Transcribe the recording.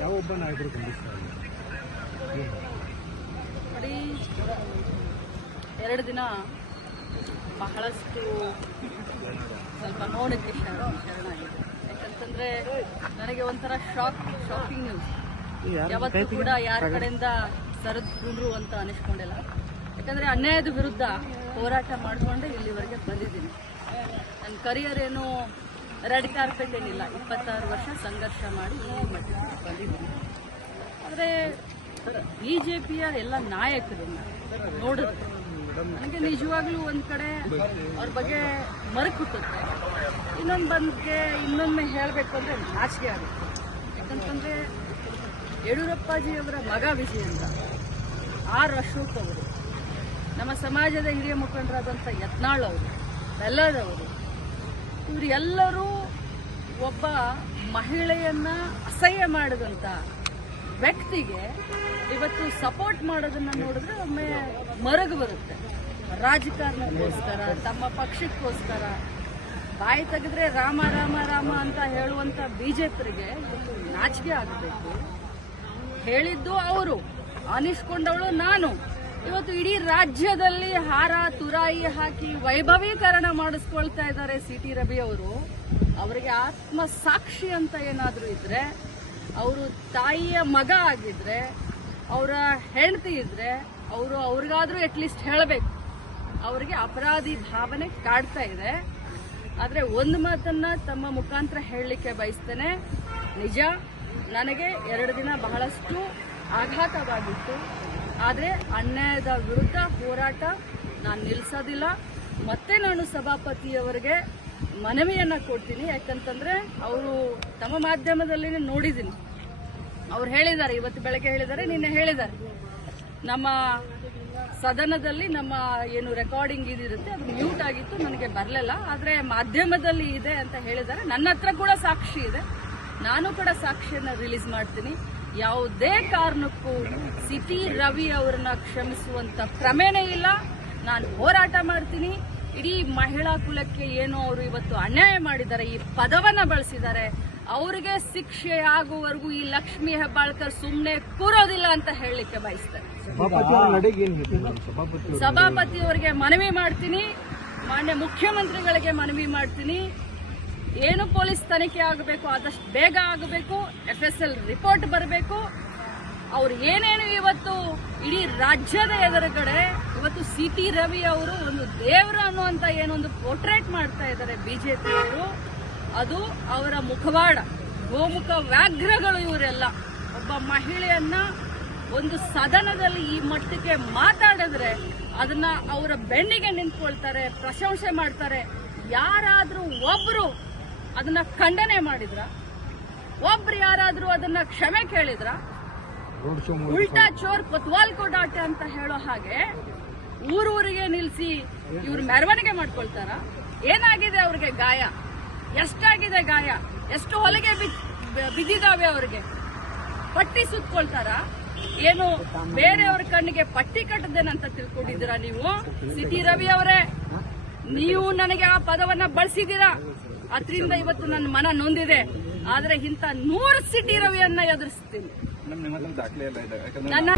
ಯಾವ ಒಬ್ಬ ನಾಯಕರು ಖಂಡಿಸ್ತಾ ಇಲ್ಲ ಎರಡು ದಿನ ಬಹಳಷ್ಟು ಸ್ವಲ್ಪ ಶರಣಾಗಿದೆ ಯಾಕಂತಂದ್ರೆ ನನಗೆ ಒಂಥರ ಶಾಕ್ ಶಾಕಿಂಗ್ ನ್ಯೂಸ್ ಯಾವತ್ತೂ ಕೂಡ ಯಾರ ಕಡೆಯಿಂದ ಸರಿದ್ರು ಅಂತ ಅನಿಸ್ಕೊಂಡಿಲ್ಲ. ಯಾಕಂದ್ರೆ ಅನ್ಯಾಯದ ವಿರುದ್ಧ ಹೋರಾಟ ಮಾಡಿಕೊಂಡೆ ಇಲ್ಲಿವರೆಗೆ ಬಂದಿದ್ದೀನಿ. ನನ್ನ ಕರಿಯರ್ ಏನು ರೆಡ್ ಕಾರ್ಪೆಟ್ ಏನಿಲ್ಲ, ಇಪ್ಪತ್ತಾರು ವರ್ಷ ಸಂಘರ್ಷ ಮಾಡಿ ಈ ಮಟ್ಟಕ್ಕೆ ಬಂದಿದ್ದೀನಿ. ಆದರೆ ಬಿ ಜೆ ಪಿಯ ಎಲ್ಲ ನಾಯಕರನ್ನ ನೋಡಿದ್ರೆ ನನಗೆ ನಿಜವಾಗ್ಲೂ ಒಂದು ಕಡೆ ಅವ್ರ ಬಗ್ಗೆ ಮರಕ್ ಹುಟ್ಟುತ್ತೆ ಇನ್ನೊಂದು ಬಂದಿಗೆ ಇನ್ನೊಮ್ಮೆ ಹೇಳಬೇಕು ಅಂದ್ರೆ ನಾಚಿಕೆ ಆಗುತ್ತೆ. ಯಾಕಂತಂದ್ರೆ ಯಡಿಯೂರಪ್ಪಾಜಿಯವರ ಮಗ ವಿಜಯ ಅಂತ ಆರ್ ಅಶೋಕ್ ಅವರು, ನಮ್ಮ ಸಮಾಜದ ಹಿರಿಯ ಮುಖಂಡರಾದಂಥ ಯತ್ನಾಳ್ ಅವರು ಬೆಲ್ಲದವರು ಇವರು ಎಲ್ಲರೂ ಒಬ್ಬ ಮಹಿಳೆಯನ್ನ ಅಸಹ್ಯ ಮಾಡಿದಂತ ವ್ಯಕ್ತಿಗೆ ಇವತ್ತು ಸಪೋರ್ಟ್ ಮಾಡೋದನ್ನ ನೋಡಿದ್ರೆ ಒಮ್ಮೆ ಮರಗು ಬರುತ್ತೆ. ರಾಜಕಾರಣಕ್ಕೋಸ್ಕರ, ತಮ್ಮ ಪಕ್ಷಕ್ಕೋಸ್ಕರ, ಬಾಯಿ ತೆಗೆದ್ರೆ ರಾಮ ರಾಮ ರಾಮ ಅಂತ ಹೇಳುವಂತ ಬಿಜೆಪಿಗೆ ನಾಚಿಕೆ ಆಗಬೇಕು. ಹೇಳಿದ್ದು ಅವರು, ಅನಿಸ್ಕೊಂಡವಳು ನಾನು. ಇವತ್ತು ಇಡೀ ರಾಜ್ಯದಲ್ಲಿ ಹಾರ, ತುರಾಯಿ ಹಾಕಿ ವೈಭವೀಕರಣ ಮಾಡಿಸ್ಕೊಳ್ತಾ ಇದ್ದಾರೆ ಸಿ ಟಿ ರವಿ ಅವರು. ಅವರಿಗೆ ಆತ್ಮ ಸಾಕ್ಷಿ ಅಂತ ಏನಾದರೂ ಇದ್ರೆ, ಅವರು ತಾಯಿಯ ಮಗ ಆಗಿದ್ರೆ, ಅವರ ಹೆಂಡತಿ ಇದ್ರೆ, ಅವರು ಅವ್ರಿಗಾದ್ರೂ ಅಟ್ಲೀಸ್ಟ್ ಹೇಳಬೇಕು. ಅವರಿಗೆ ಅಪರಾಧಿ ಭಾವನೆ ಕಾಡ್ತಾ ಇದೆ. ಆದರೆ ಒಂದು ಮಾತನ್ನ ತಮ್ಮ ಮುಖಾಂತರ ಹೇಳಲಿಕ್ಕೆ ಬಯಸ್ತೇನೆ. ನಿಜ, ನನಗೆ ಎರಡು ದಿನ ಬಹಳಷ್ಟು ಆಘಾತವಾಗಿತ್ತು. ಆದರೆ ಅನ್ಯಾಯದ ವಿರುದ್ಧ ಹೋರಾಟ ನಾನು ನಿಲ್ಲಿಸೋದಿಲ್ಲ ಮತ್ತೆ ನಾನು ಸಭಾಪತಿಯವರಿಗೆ ಮನವಿಯನ್ನು ಕೊಡ್ತೀನಿ. ಯಾಕಂತಂದರೆ ಅವರು ತಮ್ಮ ಮಾಧ್ಯಮದಲ್ಲಿ ನೋಡಿದ್ದೀನಿ. ಅವ್ರು ಹೇಳಿದ್ದಾರೆ, ಇವತ್ತು ಬೆಳಗ್ಗೆ ಹೇಳಿದ್ದಾರೆ, ನಿನ್ನೆ ಹೇಳಿದ್ದಾರೆ. ನಮ್ಮ ಸದನದಲ್ಲಿ ನಮ್ಮ ಏನು ರೆಕಾರ್ಡಿಂಗ್ ಇದಿರುತ್ತೆ, ಅದು ಮ್ಯೂಟ್ ಆಗಿತ್ತು, ನನಗೆ ಬರಲಿಲ್ಲ. ಆದರೆ ಮಾಧ್ಯಮದಲ್ಲಿ ಇದೆ ಅಂತ ಹೇಳಿದ್ದಾರೆ. ನನ್ನ ಹತ್ರ ಕೂಡ ಸಾಕ್ಷಿ ಇದೆ. ನಾನು ಕೂಡ ಸಾಕ್ಷಿಯನ್ನು ರಿಲೀಸ್ ಮಾಡ್ತೀನಿ. ಯಾವುದೇ ಕಾರಣಕ್ಕೂ ಸಿಟಿ ರವಿ ಅವರನ್ನ ಕ್ಷಮಿಸುವಂತ ಕ್ರಮೇನೇ ಇಲ್ಲ. ನಾನು ಹೋರಾಟ ಮಾಡ್ತೀನಿ. ಇಡೀ ಮಹಿಳಾ ಕುಲಕ್ಕೆ ಏನು ಅವರು ಇವತ್ತು ಅನ್ಯಾಯ ಮಾಡಿದ್ದಾರೆ ಈ ಪದವನ್ನ ಬಳಸಿದ್ದಾರೆ. ಅವರಿಗೆ ಶಿಕ್ಷೆ ಆಗುವವರೆಗೂ ಈ ಲಕ್ಷ್ಮಿ ಹೆಬ್ಬಾಳ್ಕರ್ ಸುಮ್ಮನೆ ಕೂರೋದಿಲ್ಲ ಅಂತ ಹೇಳಲಿಕ್ಕೆ ಬಯಸ್ತಾರೆ ಸಭಾಪತಿಯವರಿಗೆ ಮನವಿ ಮಾಡ್ತೀನಿ. ಮಾನ್ಯ ಮುಖ್ಯಮಂತ್ರಿಗಳಿಗೆ ಮನವಿ ಮಾಡ್ತೀನಿ. ಏನು ಪೊಲೀಸ್ ತನಿಖೆ ಆಗಬೇಕು, ಆದಷ್ಟು ಬೇಗ ಆಗಬೇಕು ಎಫ್ ಎಸ್ ಎಲ್ ರಿಪೋರ್ಟ್ ಬರಬೇಕು. ಅವ್ರು ಏನೇನು ಇವತ್ತು ಇಡೀ ರಾಜ್ಯದ ಎದುರುಗಡೆ, ಇವತ್ತು ಸಿ ಟಿ ರವಿ ಅವರು ಒಂದು ದೇವರು ಅನ್ನುವಂತ ಏನೊಂದು ಪೋರ್ಟ್ರೇಟ್ ಮಾಡ್ತಾ ಇದ್ದಾರೆ ಬಿಜೆಪಿ ಅವರು. ಅದು ಅವರ ಮುಖವಾಡ, ಗೋಮುಖ ವ್ಯಾಘ್ರಗಳು ಇವರೆಲ್ಲ. ಒಬ್ಬ ಮಹಿಳೆಯನ್ನ ಒಂದು ಸದನದಲ್ಲಿ ಈ ಮಟ್ಟಕ್ಕೆ ಮಾತಾಡಿದ್ರೆ ಅದನ್ನ ಅವರ ಬೆನ್ನಿಗೆ ನಿಂತ್ಕೊಳ್ತಾರೆ, ಪ್ರಶಂಸೆ ಮಾಡ್ತಾರೆ. ಯಾರಾದರೂ ಒಬ್ರು ಅದನ್ನ ಖಂಡನೆ ಮಾಡಿದ್ರ? ಒಬ್ರು ಯಾರಾದ್ರೂ ಅದನ್ನ ಕ್ಷಮೆ ಕೇಳಿದ್ರ? ಉಲ್ಟಾ ಚೋರ್ ಕೊತ್ವಾಲ್ ಕೋಡಾಟೆ ಅಂತ ಹೇಳೋ ಹಾಗೆ ಊರೂರಿಗೆ ನಿಲ್ಸಿ ಇವ್ರು ಮೆರವಣಿಗೆ ಮಾಡ್ಕೊಳ್ತಾರ? ಏನಾಗಿದೆ ಅವ್ರಿಗೆ ಗಾಯ? ಎಷ್ಟಾಗಿದೆ ಗಾಯ? ಎಷ್ಟು ಹೊಲಿಗೆ ಬಿದ್- ಬಿದ್ದಿದಾವೆ ಅವ್ರಿಗೆ? ಪಟ್ಟಿ ಸುತ್ಕೊಳ್ತಾರ? ಏನು ಬೇರೆಯವ್ರ ಕಣ್ಣಿಗೆ ಪಟ್ಟಿ ಕಟ್ಟದೇನಂತ ತಿಳ್ಕೊಂಡಿದ್ದೀರಾ ನೀವು? ಸಿಟಿ ರವಿ ಅವರೇ ನೀವು ನನಗೆ ಆ ಪದವನ್ನ ಬಳಸಿದ್ದೀರಾ? ಅದರಿಂದ ಇವತ್ತು ನನ್ನ ಮನ ನೊಂದಿದೆ. ಆದ್ರೆ ಇಂಥ ನೂರು ಸಿಟಿ ರವಿಯನ್ನ ಎದುರಿಸ್ತೀನಿ. ನನ್ನ